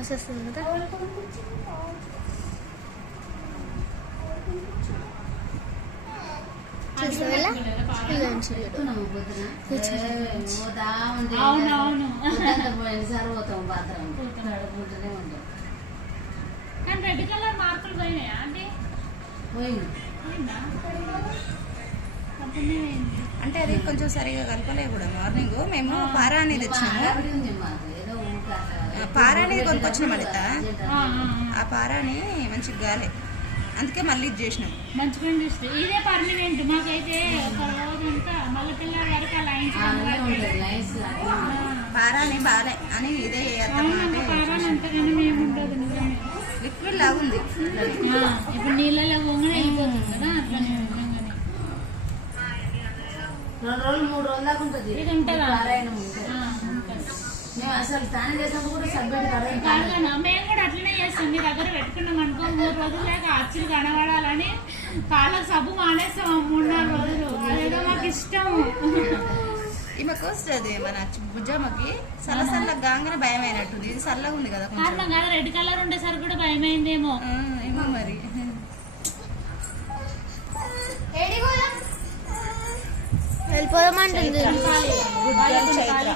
వచ్చేస్తుంది కదా. కానీ రెడ్ కలర్ మార్కులు పోయినాయా అంటే అంటే అది కొంచెం సరిగా కలపలే కూడా. మార్నింగ్ మేము పారా అనేది తెచ్చినాము, పారా అనేది కొనుక్కొచ్చినాం అనిత. ఆ పారాని మంచిగా గాలే, అందుకే మళ్ళీ ఇది చేసినాం. మంచిగా చూస్తే ఇదే పర్మనెంట్. మాకైతే ఒక రోజంతా మళ్ళీ పిల్లల వరకు ఆ లైన్స్ పారాని బాలే అని ఇదే పారాని అంతగానే మేము ఉండదు. నిజమే లిక్విడ్ లాగుంది. ఇప్పుడు నీళ్ళలో పోగానే అయిపోతుంది కదా. అట్లనే నిజంగానే 2 రోజులు 3 రోజుల దాకా ఉంటుంది. ఇది ఉంటుందా? మేము అసలు స్నానం చేసినప్పుడు కూడా సబ్బెట్టు కాదు. మేము కూడా అట్లనే చేస్తాం. మీ దగ్గర పెట్టుకున్నాం అనుకో 3 రోజులు లేక అచ్చులు కనబడాలని కాళ్ళకు సబ్బు మానేస్తాం 3-4 రోజులు. అదేదో మాకు ఇష్టం. ఈమెకు వస్తుంది మన బుజ్జమ్మకి సల్ల గాంగన భయం అయినట్టుంది. ఇది చల్లగా ఉంది కదా కారణం కదా. రెడ్ కలర్ ఉండేసరికి కూడా భయం అయిందేమో ఏమో మరి. వెళ్ళిపోదామంటుంది చైత్ర